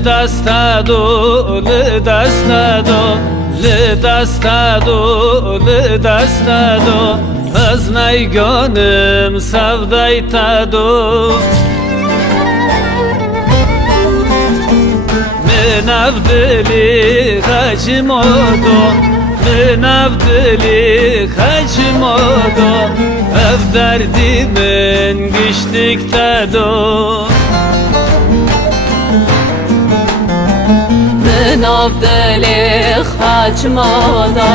Lidastado, lidastado, lidastado, lidastado, aznay gönlüm savdaytado. Min avdili hacimodo, min avdili hacimodo, ev derdimin giştiktado. من avdeli haçmada,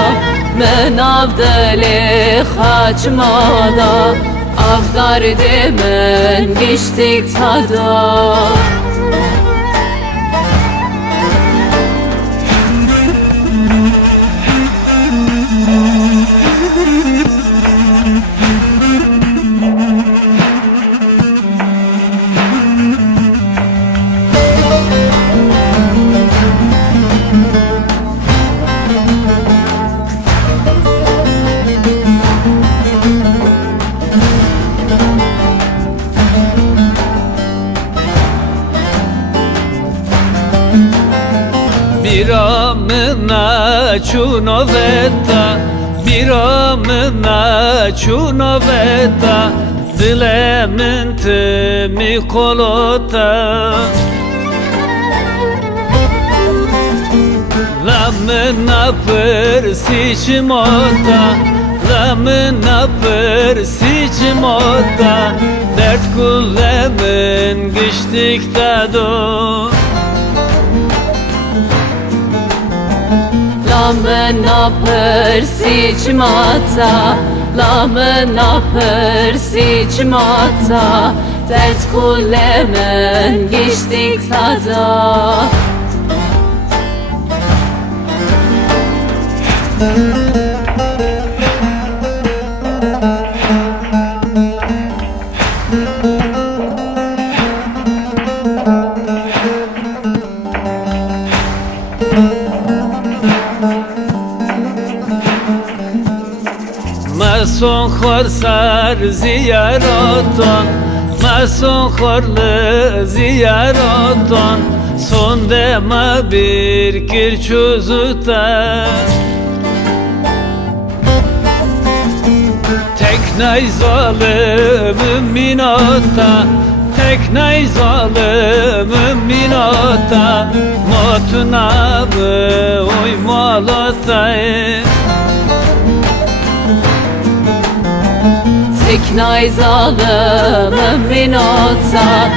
men avdeli haçmada, av derdimin geçtik tada. Biramına çunoveta, biramına çunoveta, dilemin temi kolota. Lamına persicimota, lamına persicimota, dert kullemin giştiktado. Lamena persicmata, lamena persicmata, dert kulemen geçtik tada. Mason khorsar ziyaroton, mason khorlı ziyaroton, son dema bir kirçuzuta. Teknay zalimim minota, teknay zalimim minota, motuna be oy malotay. Teknay zalımın minota,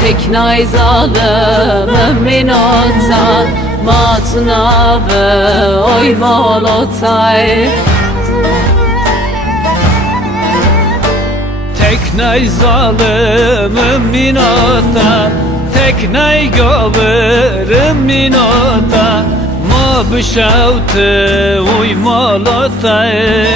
teknay zalımın minota, matına ve oy molotay. Teknay zalimim minota, teknay gavırım minota, ma bişavte uy malotay.